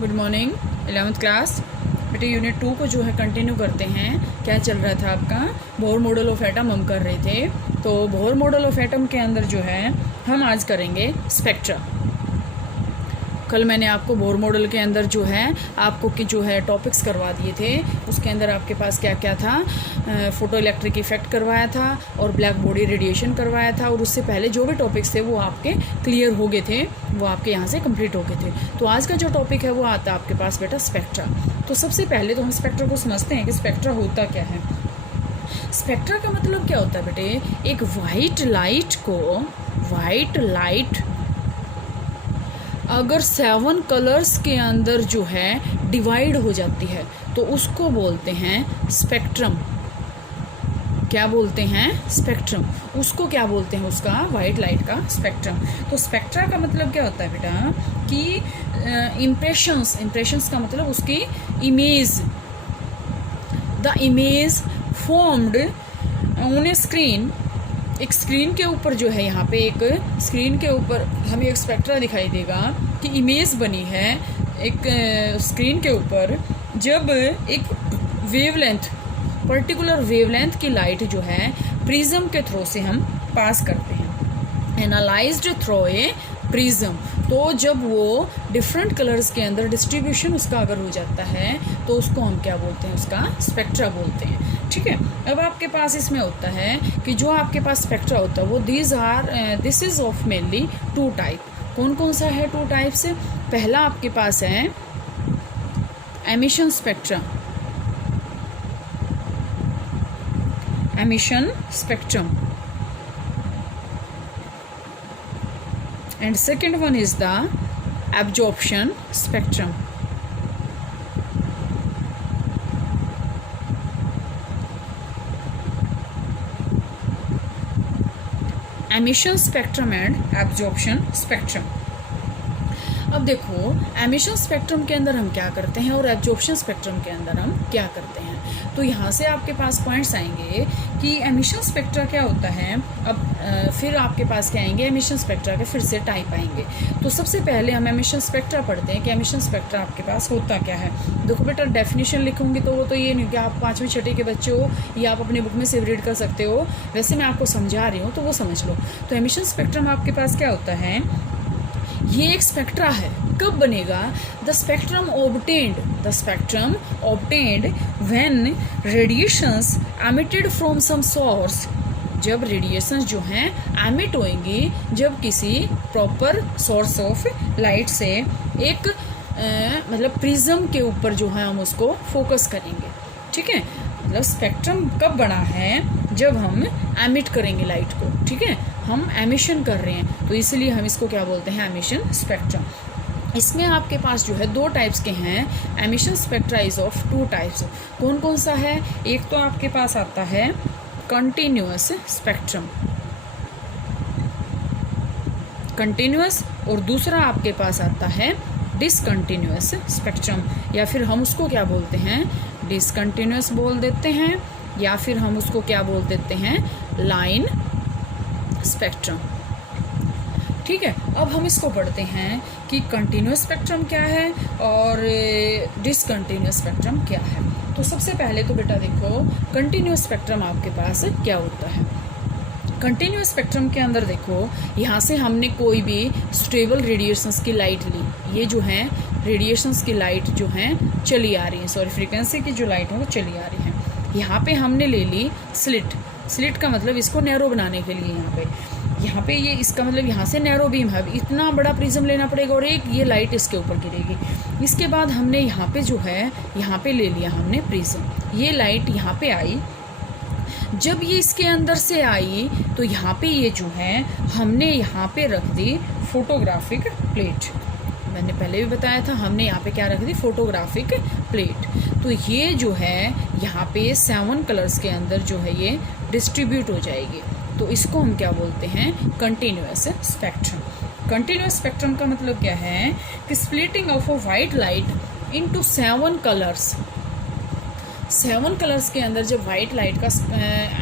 Good morning 11th class. बेटे unit 2 को जो है कंटिन्यू करते हैं। क्या चल रहा था आपका? बोहर मॉडल ऑफ एटम हम कर रहे थे। तो बोहर मॉडल ऑफ एटम के अंदर जो है हम आज करेंगे स्पेक्ट्रा। कल मैंने आपको बोहर मॉडल के अंदर जो है आपको कि जो है टॉपिक्स करवा दिए थे। उसके अंदर आपके पास क्या क्या था? फोटो इलेक्ट्रिक इफेक्ट करवाया था और ब्लैक बॉडी रेडिएशन करवाया था, और उससे पहले जो भी टॉपिक्स थे वो आपके क्लियर हो गए थे, वो आपके यहाँ से कंप्लीट हो गए थे। तो आज का जो टॉपिक है वो आता है आपके पास बेटा स्पेक्ट्रा। तो सबसे पहले तो हम स्पेक्ट्रा को समझते हैं कि स्पेक्ट्रा होता क्या है। स्पेक्ट्रा का मतलब क्या होता है बेटे? एक वाइट लाइट अगर 7 कलर्स के अंदर जो है डिवाइड हो जाती है तो उसको बोलते हैं स्पेक्ट्रम। क्या बोलते हैं? स्पेक्ट्रम। उसको क्या बोलते हैं? उसका वाइट लाइट का स्पेक्ट्रम। तो स्पेक्ट्रा का मतलब क्या होता है बेटा कि इम्प्रेशंस का मतलब उसकी image, the image formed on A screen. एक स्क्रीन के ऊपर जो है, यहाँ पे एक स्क्रीन के ऊपर हमें एक स्पेक्ट्रा दिखाई देगा कि इमेज बनी है एक स्क्रीन के ऊपर। जब एक वेवलेंथ, पर्टिकुलर वेवलेंथ की लाइट जो है प्रिज्म के थ्रू से हम पास करते हैं, एनालाइज्ड थ्रू ए प्रिज्म। तो जब वो डिफरेंट कलर्स के अंदर डिस्ट्रीब्यूशन उसका अगर हो जाता है तो उसको हम क्या बोलते हैं? उसका स्पेक्ट्रा बोलते हैं। ठीक है। अब आपके पास इसमें होता है कि जो आपके पास स्पेक्ट्रा होता है वो this is of mainly 2 type. कौन कौन सा है 2 टाइप से? पहला आपके पास है emission spectra, emission spectrum, and second one is the absorption spectrum. Emission spectrum and absorption spectrum. अब देखो एमिशन स्पेक्ट्रम के अंदर हम क्या करते हैं और एब्जॉर्प्शन स्पेक्ट्रम के अंदर हम क्या करते हैं। तो यहाँ से आपके पास पॉइंट्स आएंगे कि एमिशन स्पेक्ट्रा क्या होता है। अब फिर आपके पास क्या आएंगे? एमिशन स्पेक्ट्रा के फिर से टाइप आएंगे। तो सबसे पहले हम एमिशन स्पेक्ट्रा पढ़ते हैं कि एमिशन स्पेक्ट्रा आपके पास होता क्या है। देखो बेटा डेफिनेशन लिखूंगी तो वो तो ये नहीं कि आप 5वीं 6वीं के बच्चे हो या आप अपनी बुक में से रीड कर सकते हो, वैसे मैं आपको समझा रही हूँ तो वो समझ लो। तो एमिशन स्पेक्ट्रम आपके पास क्या होता है? ये एक स्पेक्ट्रा है। कब बनेगा? The spectrum obtained when radiations emitted from some source. जब रेडिएशंस जो हैं एमिट होंगी जब किसी प्रॉपर सोर्स ऑफ लाइट से एक मतलब प्रिज्म के ऊपर जो है हम उसको फोकस करेंगे। ठीक है। मतलब स्पेक्ट्रम कब बना है? जब हम एमिट करेंगे लाइट को। ठीक है। हम एमिशन कर रहे हैं तो इसलिए हम इसको क्या बोलते हैं? Emission spectrum. इसमें आपके पास जो है 2 टाइप्स के हैं। Emission spectra is of 2 types. कौन कौन सा है? एक तो आपके पास आता है कंटिन्यूअस स्पेक्ट्रम, कंटिन्यूअस, और दूसरा आपके पास आता है डिसकंटिन्यूअस स्पेक्ट्रम, या फिर हम उसको क्या बोलते हैं? डिसकंटिन्यूअस बोल देते हैं, या फिर हम उसको क्या बोल देते हैं? Line spectrum. ठीक है। अब हम इसको पढ़ते हैं कि कंटिन्यूअस स्पेक्ट्रम क्या है और डिसकंटिन्यूअस स्पेक्ट्रम क्या है। तो सबसे पहले तो बेटा देखो कंटिन्यूअस स्पेक्ट्रम आपके पास क्या होता है। कंटिन्यूअस स्पेक्ट्रम के अंदर देखो यहाँ से हमने कोई भी स्टेबल रेडिएशंस की लाइट ली। ये जो है रेडिएशंस की लाइट जो हैं चली आ रही है, सॉरी फ्रीक्वेंसी की जो लाइट है वो चली आ रही है। यहाँ पे हमने ले ली स्लिट का मतलब इसको नैरो बनाने के लिए यहाँ पे ये इसका मतलब यहाँ से नैरो बीम है। इतना बड़ा प्रिज्म लेना पड़ेगा और एक ये लाइट इसके ऊपर गिरेगी। इसके बाद हमने यहाँ पे जो है यहाँ पे ले लिया हमने प्रिज्म। ये लाइट यहाँ पे आई। जब ये इसके अंदर से आई तो यहाँ पे ये जो है हमने यहाँ पे रख दी फोटोग्राफिक प्लेट। मैंने पहले भी बताया था हमने यहाँ पे क्या रख दी? Photographic plate. तो ये जो है यहाँ पे 7 कलर्स के अंदर जो है ये डिस्ट्रीब्यूट हो जाएगी। तो इसको हम क्या बोलते हैं? Continuous spectrum. कंटिन्यूअस स्पेक्ट्रम का मतलब क्या है कि splitting of a white light into 7 colours. 7 colours के अंदर जब वाइट लाइट का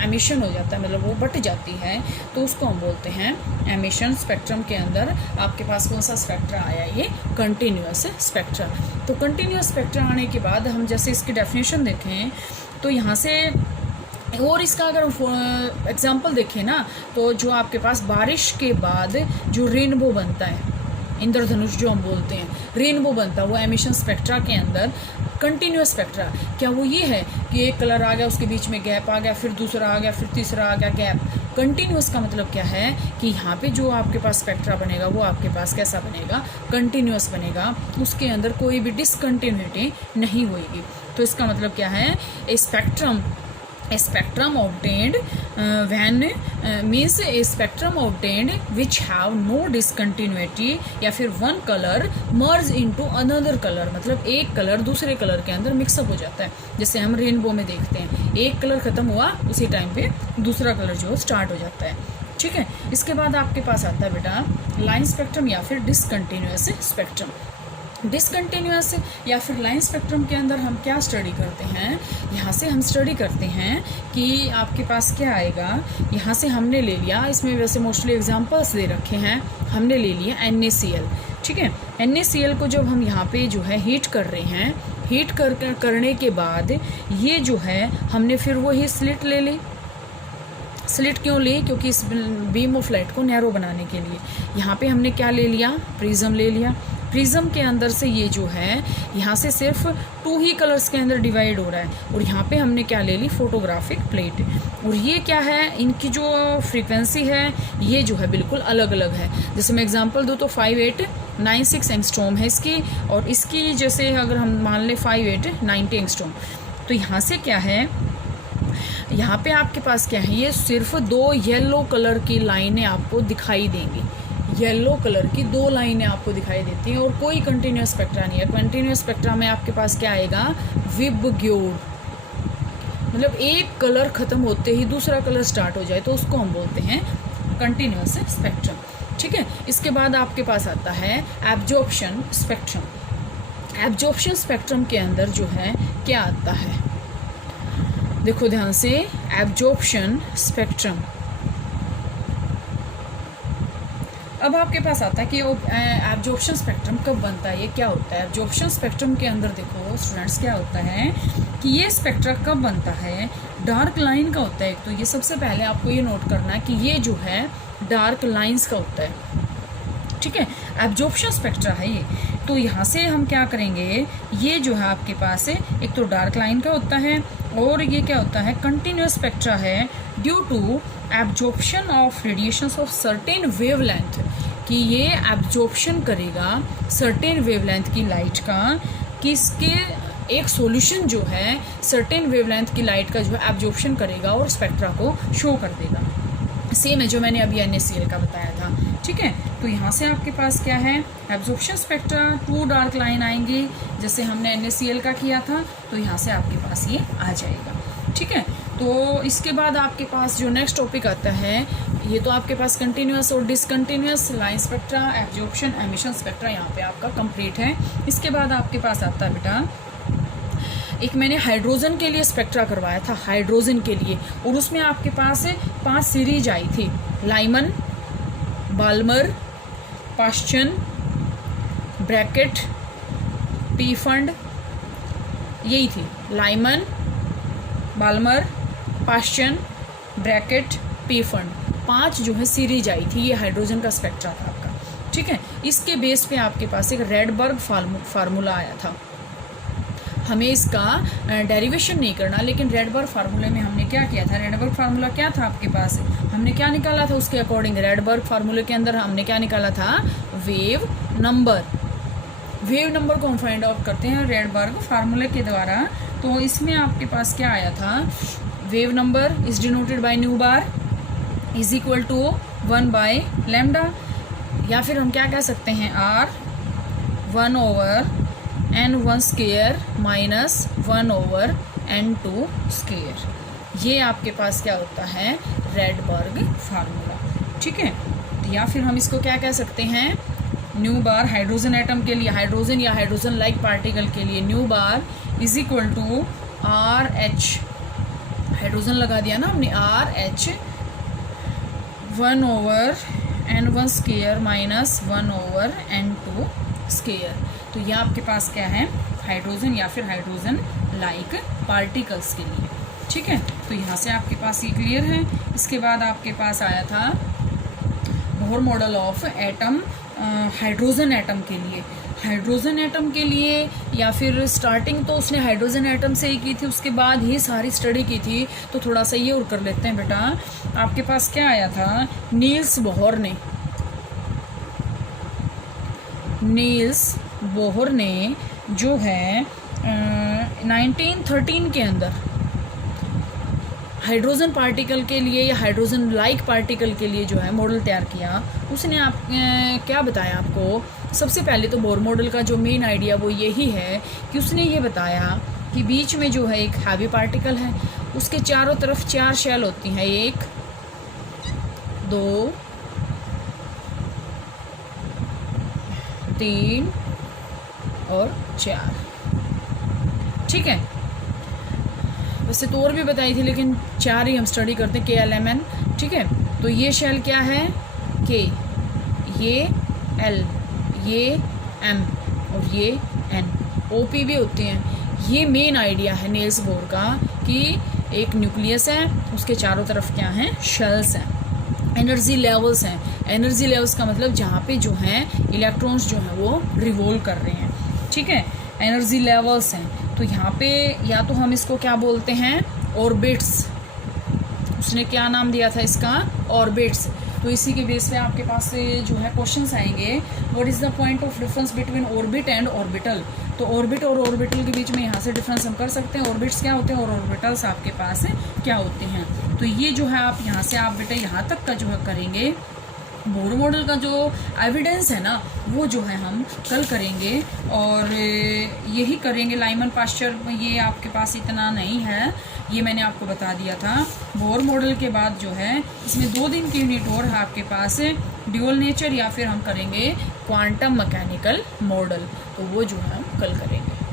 एमिशन हो जाता है, मतलब वो बट जाती है, तो उसको हम बोलते हैं एमिशन। स्पेक्ट्रम के अंदर आपके पास कौन सा स्पेक्ट्रा आया, ये कंटिन्यूस स्पेक्ट्रा। तो कंटिन्यूस स्पेक्ट्रा आने के बाद हम जैसे इसकी डेफिनेशन देखें तो यहाँ से, और इसका अगर एग्जांपल देखें ना, तो जो आपके पास बारिश के बाद जो रेनबो बनता है, इंद्रधनुष जो हम बोलते हैं, रेनबो बनता है, वो एमिशन स्पेक्ट्रा के अंदर कंटिन्यूस स्पेक्ट्रा। क्या वो ये है कि एक कलर आ गया, उसके बीच में गैप आ गया, फिर दूसरा आ गया, फिर तीसरा आ गया, गैप। कंटिन्यूस का मतलब क्या है कि यहाँ पे जो आपके पास स्पेक्ट्रा बनेगा वो आपके पास कैसा बनेगा, कंटिन्यूस बनेगा, उसके अंदर कोई भी डिसकंटिन्यूटी नहीं होगी। तो इसका मतलब क्या है, a spectrum obtained when means a spectrum obtained which have no discontinuity, या फिर one color merge into another color, मतलब एक कलर दूसरे कलर के अंदर मिक्सअप हो जाता है। जैसे हम रेनबो में देखते हैं, एक कलर खत्म हुआ उसी टाइम पे दूसरा कलर जो स्टार्ट हो जाता है, ठीक है। इसके बाद आपके पास आता है बेटा लाइन स्पेक्ट्रम या फिर डिसकंटिन्यूअस स्पेक्ट्रम। डिसकंटिन्यूअस या फिर लाइन स्पेक्ट्रम के अंदर हम क्या स्टडी करते हैं, यहाँ से हम स्टडी करते हैं कि आपके पास क्या आएगा। यहाँ से हमने ले लिया, इसमें वैसे मोस्टली एग्जांपल्स दे रखे हैं, हमने ले लिया NaCl, ठीक है। NaCl को जब हम यहाँ पे जो है हीट कर रहे हैं, हीट करने के बाद ये जो है हमने फिर वही स्लिट ले ली। स्लिट क्यों ली, क्योंकि इस बीम ऑफ लाइट को नैरो बनाने के लिए। यहाँ पे हमने क्या ले लिया, प्रिज्म ले लिया। प्रिज्म के अंदर से ये जो है यहाँ से सिर्फ 2 ही कलर्स के अंदर डिवाइड हो रहा है, और यहाँ पे हमने क्या ले ली, फोटोग्राफिक प्लेट। और ये क्या है, इनकी जो फ्रीक्वेंसी है ये जो है बिल्कुल अलग अलग है। जैसे मैं एग्जांपल दूँ तो 5896 एंगस्ट्रॉम है इसकी, और इसकी जैसे अगर हम मान लें 5890 एंगस्ट्रॉम। तो यहाँ से क्या है, यहाँ पे आपके पास क्या है, ये सिर्फ 2 येलो कलर की लाइनें आपको दिखाई देंगी। येलो कलर की 2 लाइनें आपको दिखाई देती हैं, और कोई कंटिन्यूस स्पेक्ट्रा नहीं है। कंटिन्यूस स्पेक्ट्रा में आपके पास क्या आएगा, विबग्योर, मतलब एक कलर खत्म होते ही दूसरा कलर स्टार्ट हो जाए तो उसको हम बोलते हैं कंटिन्यूस स्पेक्ट्रम, ठीक है। इसके बाद आपके पास आता है एब्जॉर्प्शन स्पेक्ट्रम। एब्जॉर्प्शन स्पेक्ट्रम के अंदर जो है क्या आता है, देखो ध्यान से, एब्जॉर्प्शन स्पेक्ट्रम। अब आपके पास आता है कि एब्जॉर्प्शन स्पेक्ट्रम कब बनता है, ये क्या होता है। एब्जॉर्प्शन स्पेक्ट्रम के अंदर देखो स्टूडेंट्स क्या होता है कि ये स्पेक्ट्रा कब बनता है, डार्क लाइन का होता है। तो ये सबसे पहले आपको ये नोट करना है कि ये जो है डार्क लाइंस का होता है, ठीक है। एब्जॉर्प्शन स्पेक्ट्रा है ये। तो यहाँ से हम क्या करेंगे, ये जो है आपके पास एक तो डार्क लाइन का होता है, और ये क्या होता है, कंटिन्यूस स्पेक्ट्रा है due to absorption of radiations of certain wavelength, कि ये एब्जॉर्प्शन करेगा सर्टेन वेवलेंथ की लाइट का, कि इसके एक सॉल्यूशन जो है सर्टेन वेवलेंथ की लाइट का जो है एब्जॉर्प्शन करेगा और स्पेक्ट्रा को शो कर देगा। सेम है जो मैंने अभी NaCl का बताया था, ठीक है। तो यहाँ से आपके पास क्या है, एब्जॉर्प्शन स्पेक्ट्रा 2 डार्क लाइन आएंगी, जैसे हमने NaCl का किया था, तो यहाँ से आपके पास ये आ जाएगा, ठीक है। तो इसके बाद आपके पास जो नेक्स्ट टॉपिक आता है, ये तो आपके पास कंटिन्यूस और discontinuous, line spectra, absorption, emission spectra यहाँ पे आपका कंप्लीट है। इसके बाद आपके पास आता है बेटा, एक मैंने हाइड्रोजन के लिए स्पेक्ट्रा करवाया था, हाइड्रोजन के लिए, और उसमें आपके पास 5 सीरीज आई थी, Lyman, Balmer, Paschen, Brackett, Pfund, यही थी, Lyman, Balmer, Paschen, Brackett, Pfund, 5 जो है सीरीज आई थी, ये हाइड्रोजन का स्पेक्ट्रा था आपका, ठीक है। इसके बेस पे आपके पास एक रेडबर्ग फार्मूला आया था। हमें इसका डेरिवेशन नहीं करना, लेकिन रेडबर्ग फार्मूले में हमने क्या किया था, रेडबर्ग फार्मूला क्या था आपके पास, हमने क्या निकाला था उसके अकॉर्डिंग, रेडबर्ग फार्मूले के अंदर हमने क्या निकाला था, वेव नंबर। वेव नंबर को हम फाइंड आउट करते हैं रेडबर्ग फार्मूले के द्वारा। तो इसमें आपके पास क्या आया था, wave number is denoted by nu bar is equal to 1 by lambda, या फिर हम क्या कह सकते हैं, R 1/n1 square minus 1/n2 square. ये आपके पास क्या होता है, रेडबर्ग फार्मूला, ठीक है। या फिर हम इसको क्या कह सकते हैं, न्यू बार हाइड्रोजन एटम के लिए, हाइड्रोजन या हाइड्रोजन लाइक पार्टिकल के लिए nu bar is equal to RH, hydrogen लगा दिया ना हमने, RH 1/n1 square minus 1/n2 square. तो ये आपके पास क्या है, हाइड्रोजन या फिर हाइड्रोजन लाइक पार्टिकल्स के लिए। ठीक है, तो यहाँ से आपके पास ये क्लियर है। इसके बाद आपके पास आया था Bohr model of atom, hydrogen atom के लिए। हाइड्रोजन एटम के लिए या फिर स्टार्टिंग तो उसने हाइड्रोजन एटम से ही की थी, उसके बाद ही सारी स्टडी की थी। तो थोड़ा सा ये और कर लेते हैं बेटा। आपके पास क्या आया था, नील्स बोहर ने जो है 1913 के अंदर हाइड्रोजन पार्टिकल के लिए या हाइड्रोजन लाइक पार्टिकल के लिए जो है मॉडल तैयार किया। उसने आप क्या बताया आपको, सबसे पहले तो बोहर मॉडल का जो मेन आइडिया वो यही है कि उसने ये बताया कि बीच में जो है एक हैवी पार्टिकल है, उसके चारों तरफ 4 शेल होती हैं, 1 2 3 और 4। ठीक है, वैसे तो और भी बताई थी लेकिन 4 ही हम स्टडी करते हैं, KLMN। ठीक है, तो ये शेल क्या है, K, ये L, ये M और ये N, OP भी होती हैं। ये मेन आइडिया है नील्स बोहर का कि एक न्यूक्लियस है, उसके चारों तरफ क्या हैं, शेल्स हैं। एनर्जी लेवल्स हैं, एनर्जी लेवल्स का मतलब जहाँ पे जो हैं इलेक्ट्रॉन्स जो हैं वो रिवॉल्व कर रहे हैं। ठीक है, एनर्जी लेवल्स हैं। तो यहाँ पे या तो हम इसको क्या बोलते हैं, ऑर्बिट्स। उसने क्या नाम दिया था इसका, ऑर्बिट्स। तो इसी के बेस पे आपके पास से जो है क्वेश्चंस आएंगे, what is the point of difference between orbit and orbital. तो ऑर्बिट और ऑर्बिटल के बीच में यहाँ से डिफरेंस हम कर सकते हैं, ऑर्बिट्स क्या होते हैं और ऑर्बिटल्स आपके पास क्या होते हैं। तो ये जो है आप यहाँ से आप बेटा यहाँ तक का जो है करेंगे। बोहर मॉडल का जो एविडेंस है ना वो जो है हम कल करेंगे और यही करेंगे। लाइमन पास्चर ये आपके पास इतना नहीं है, ये मैंने आपको बता दिया था। बोहर मॉडल के बाद जो है इसमें 2 दिन की यूनिट और है आपके पास, ड्यूअल नेचर या फिर हम करेंगे क्वांटम मैकेनिकल मॉडल। तो वो जो है हम कल करेंगे।